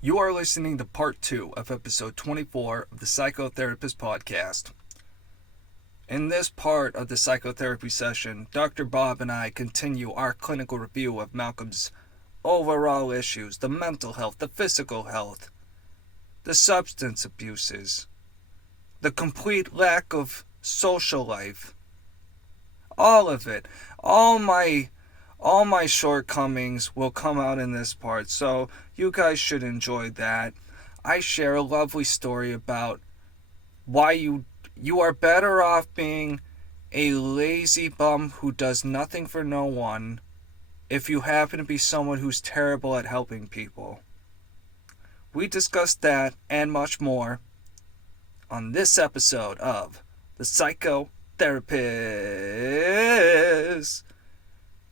You are listening to part 2 of episode 24 of the Psychotherapist Podcast. In this part of the psychotherapy session, Dr. Bob and I continue our clinical review of Malcolm's overall issues, the mental health, the physical health, the substance abuses, the complete lack of social life, all of it, all my shortcomings will come out in this part, so you guys should enjoy that. I share a lovely story about why you are better off being a lazy bum who does nothing for no one if you happen to be someone who's terrible at helping people. We discussed that and much more on this episode of The Psychotherapist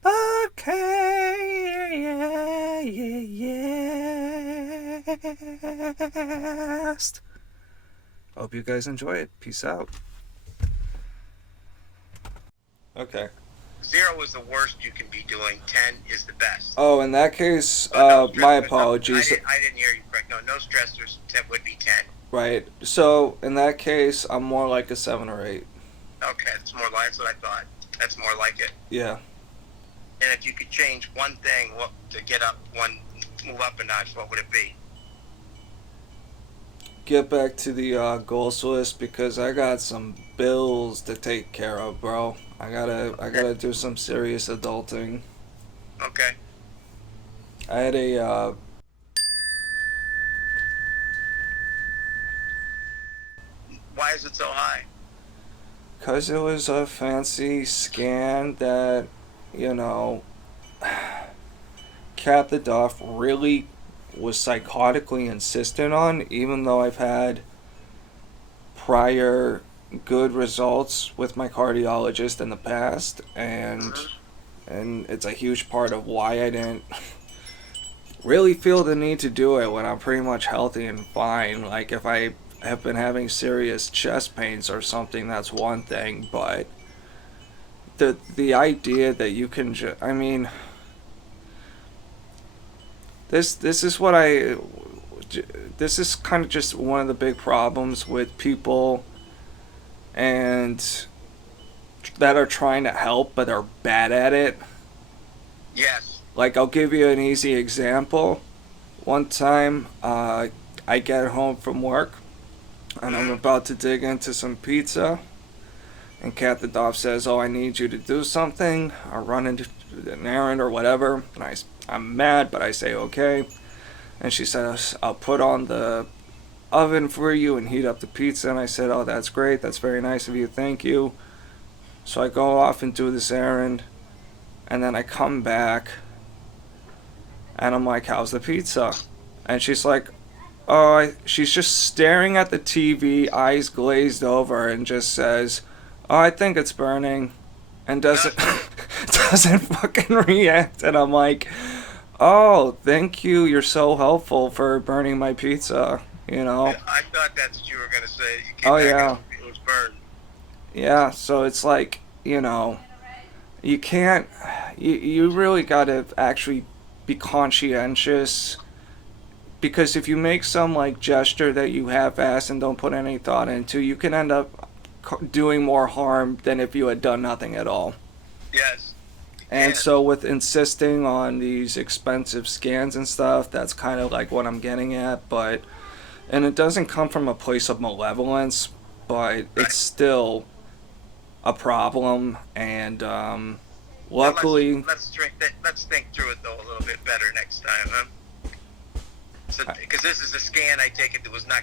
Podcast. Hope you guys enjoy it. Peace out. Okay. 0 is the worst you can be doing. 10 is the best. Oh, in that case, No my apologies. I didn't hear you correct. No stressors. 10 would be 10. Right. So, in that case, I'm more like a 7 or 8. Okay, that's what I thought. That's more like it. Yeah. And if you could change one thing to move up a notch, what would it be? Get back to the goals list because I got some bills to take care of, bro. I gotta do some serious adulting. Okay. I had a Why is it so high? 'cause it was a fancy scan that, Kat the Duff really was psychotically insistent on, even though I've had prior good results with my cardiologist in the past, and it's a huge part of why I didn't really feel the need to do it when I'm pretty much healthy and fine. Like, if I have been having serious chest pains or something, that's one thing, but the idea that you can this is kind of just one of the big problems with people and that are trying to help but are bad at it. Yes. Like, I'll give you an easy example. One time, I get home from work and I'm about to dig into some pizza, and Kat the Dog says, "Oh, I need you to do something. I'll run into an errand or whatever." And I'm mad, but I say okay. And she says, "I'll put on the oven for you and heat up the pizza." And I said, "Oh, that's great. That's very nice of you. Thank you." So I go off and do this errand, and then I come back, and I'm like, "How's the pizza?" And she's like, she's just staring at the TV, eyes glazed over, and just says, "Oh, I think it's burning," and doesn't fucking react. And I'm like, "Oh, thank you. You're so helpful for burning my pizza." I thought that's what you were gonna say. You came Oh, back yeah. and it was burned. Yeah. So it's like, you can't. You really gotta actually be conscientious. Because if you make some gesture that you half-ass and don't put any thought into, you can end up doing more harm than if you had done nothing at all. Yes. And Yeah. so with insisting on these expensive scans and stuff, that's kind of like what I'm getting at. And it doesn't come from a place of malevolence, but it's still a problem. And luckily, Let's think through it though a little bit better next time, huh? So, because this is a scan, I take it that was not.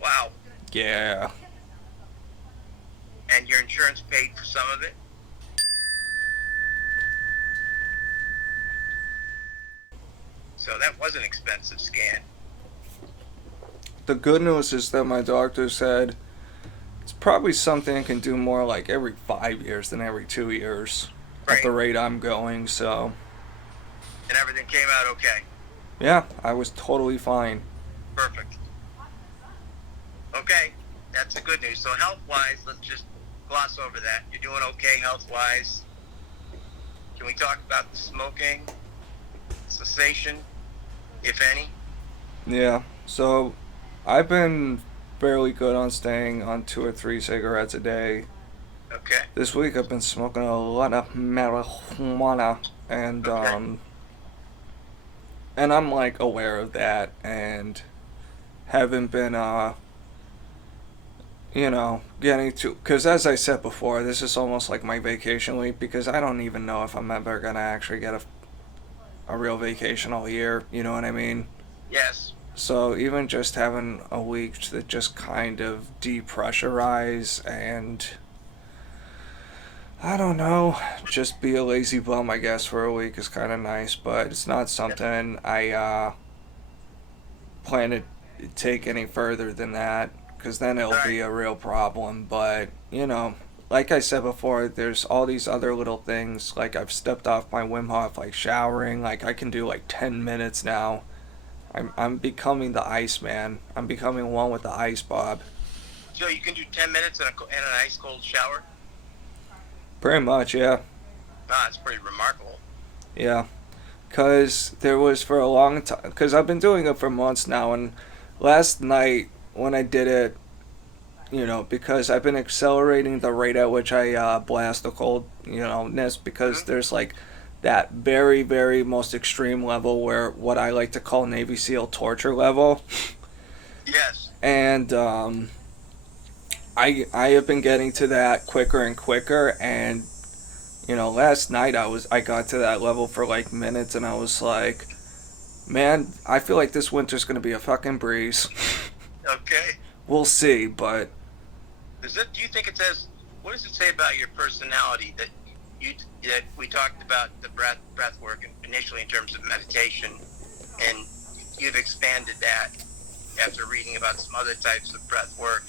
Wow. yeah. And your insurance paid for some of it? So that was an expensive scan. The good news is that my doctor said it's probably something I can do more like every 5 years than every 2 years. Right. At the rate I'm going, so. And everything came out okay. Yeah, I was totally fine. Perfect. Okay, that's the good news. So health-wise, let's just gloss over that. You're doing okay health-wise. Do you Can we talk about the smoking cessation, if any? Yeah. So, I've been fairly good on staying on 2 or 3 cigarettes a day. Okay. This week I've been smoking a lot of marijuana, and Okay. and I'm like aware of that, and haven't been getting to, because as I said before, this is almost like my vacation week, because I don't even know if I'm ever gonna actually get a real vacation all year. You know what I mean? Yes. So even just having a week to just kind of depressurize and, I don't know, just be a lazy bum, I guess, for a week is kind of nice, but it's not something I plan to take any further than that, because then it'll Right. be a real problem. But, like I said before, there's all these other little things. Like, I've stepped off my Wim Hof, like showering. Like, I can do like 10 minutes now. I'm becoming the ice man. I'm becoming one with the ice, Bob. So you can do 10 minutes in an ice cold shower? Pretty much, yeah. It's pretty remarkable. Yeah. Because there was for a long time, because I've been doing it for months now, and last night when I did it, because I've been accelerating the rate at which I blast the cold, ness, because Mm-hmm. there's like that very, very most extreme level where what I like to call Navy SEAL torture level. Yes. And I have been getting to that quicker and quicker, and last night I got to that level for like minutes, and I was like, man, I feel like this winter's gonna be a fucking breeze. Okay. We'll see, but Do you think it says, what does it say about your personality that we talked about the breath work initially in terms of meditation, and you've expanded that after reading about some other types of breath work,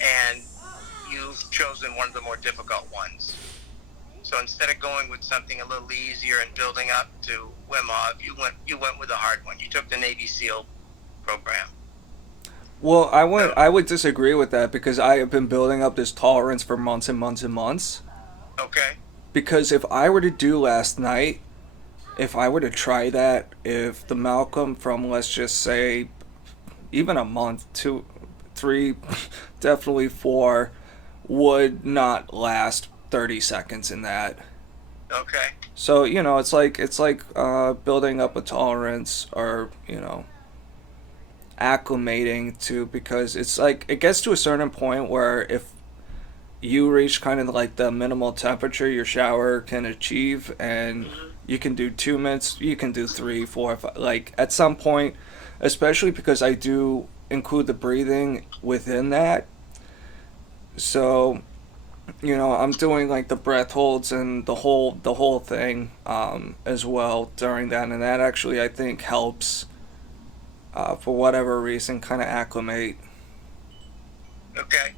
and you've chosen one of the more difficult ones. So instead of going with something a little easier and building up to Wim Hof, you went with a hard one. You took the Navy SEAL program. well, So I would disagree with that, because I have been building up this tolerance for months and months and months. okay. Because if I were to do last night, if I were to try that, if the Malcolm from, let's just say, even a month, 2, 3, definitely 4, would not last 30 seconds in that. Okay. So it's like building up a tolerance, or acclimating to, because it's like it gets to a certain point where if you reach kind of like the minimal temperature your shower can achieve, and Mm-hmm. you can do 2 minutes, you can do 3, 4, 5, like at some point, especially because I do include the breathing within that. So I'm doing like the breath holds and the whole thing, as well during that, and that actually I think helps, for whatever reason, kind of acclimate. Okay.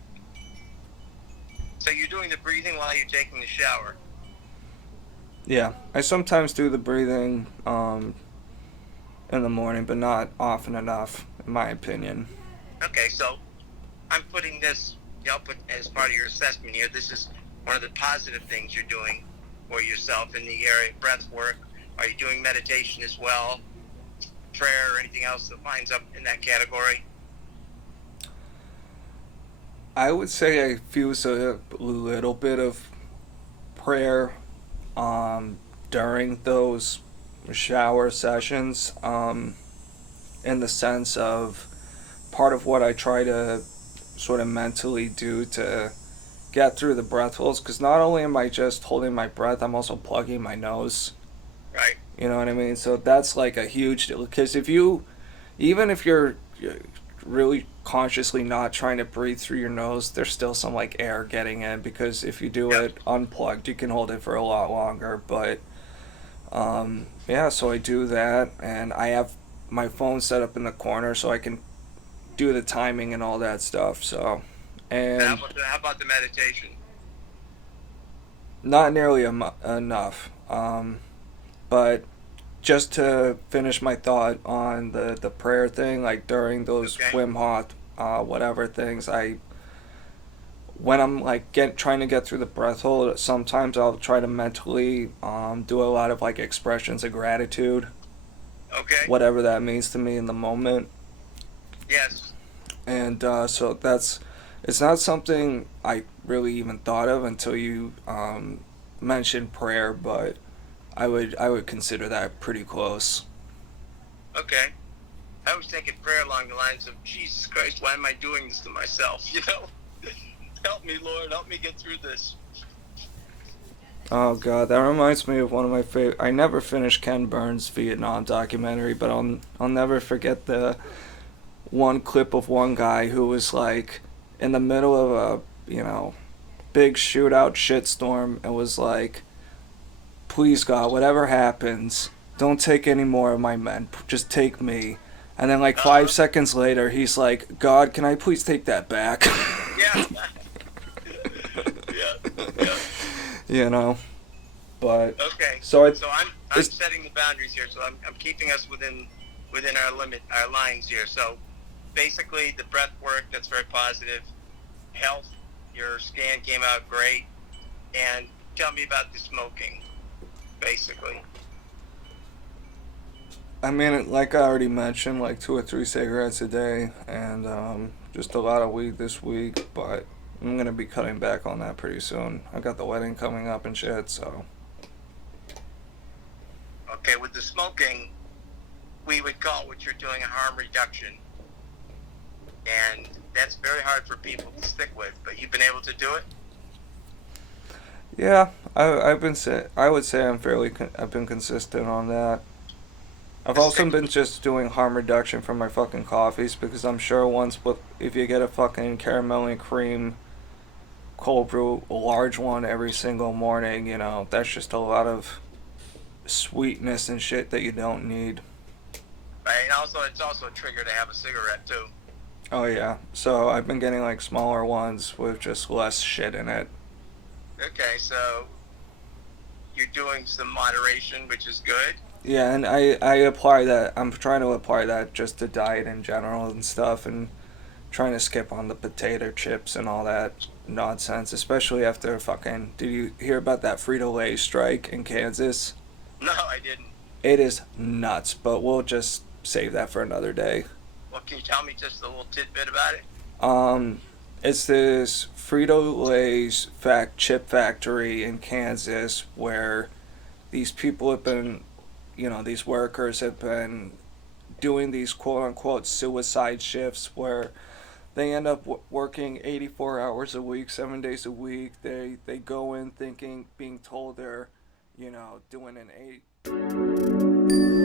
So you're doing the breathing while you're taking the shower. Yeah, I sometimes do the breathing in the morning, but not often enough, in my opinion. Okay, so I'm putting this, I'll put as part of your assessment here. This is one of the positive things you're doing for yourself in the area of breath work. Are you doing meditation as well? Prayer or anything else that lines up in that category? I would say I fuse a little bit of prayer, during those shower sessions, in the sense of part of what I try to sort of mentally do to get through the breath holds, because not only am I just holding my breath, I'm also plugging my nose. Right. You know what I mean? So that's like a huge deal, because even if you're really consciously not trying to breathe through your nose, there's still some like air getting in, because if you do Yep. it unplugged, you can hold it for a lot longer. But yeah, so I do that, and I have my phone set up in the corner so I can do the timing and all that stuff. So, And and how about the meditation? not nearly enough. But just to finish my thought on the prayer thing, like during those Okay. Wim Hof, whatever things, I when I'm like trying to get through the breath hold, sometimes I'll try to mentally do a lot of like expressions of gratitude, Okay. whatever that means to me in the moment. Yes. And so it's not something I really even thought of until you mentioned prayer, but I would consider that pretty close. Okay. I was thinking prayer along the lines of, Jesus Christ, why am I doing this to myself? You know, help me, Lord, help me get through this. Oh god, that reminds me of one of my favorite. I never finished Ken Burns' Vietnam documentary, but I'll never forget the one clip of one guy who was like in the middle of a big shootout shitstorm and was like, "Please God, whatever happens, don't take any more of my men. Just take me." And then like Uh-huh. 5 seconds later, he's like, "God, can I please take that back?" Yeah. Yeah. Yeah. You know, but Okay. so So I'm setting the boundaries here. So I'm keeping us within our lines here. So basically, the breath work, that's very positive. Health, your scan came out great. And tell me about the smoking, basically. I mean, like I already mentioned, like 2 or 3 cigarettes a day, and just a lot of weed this week. But I'm gonna be cutting back on that pretty soon. I got the wedding coming up and shit, so. Okay, with the smoking, we would call what you're doing a harm reduction. And that's very hard for people to stick with, but you've been able to do it? Yeah, I would say I've been consistent on that. I've also been just doing harm reduction for my fucking coffees because I'm sure if you get a fucking caramel and cream cold brew, a large one every single morning, that's just a lot of sweetness and shit that you don't need. Right, and also it's also a trigger to have a cigarette too. Oh yeah, so I've been getting like smaller ones with just less shit in it. Okay, so you're doing some moderation, which is good. Yeah, and I apply that. I'm trying to apply that just to diet in general and stuff, and trying to skip on the potato chips and all that nonsense, especially after fucking. Did you hear about that Frito-Lay strike in Kansas? No, I didn't. It is nuts, but we'll just save that for another day. Well, can you tell me just a little tidbit about it? Um, it's this Frito-Lay's chip factory in Kansas where these people have been, these workers have been doing these quote unquote suicide shifts where they end up working 84 hours a week, 7 days a week. They go in being told they're, doing an 8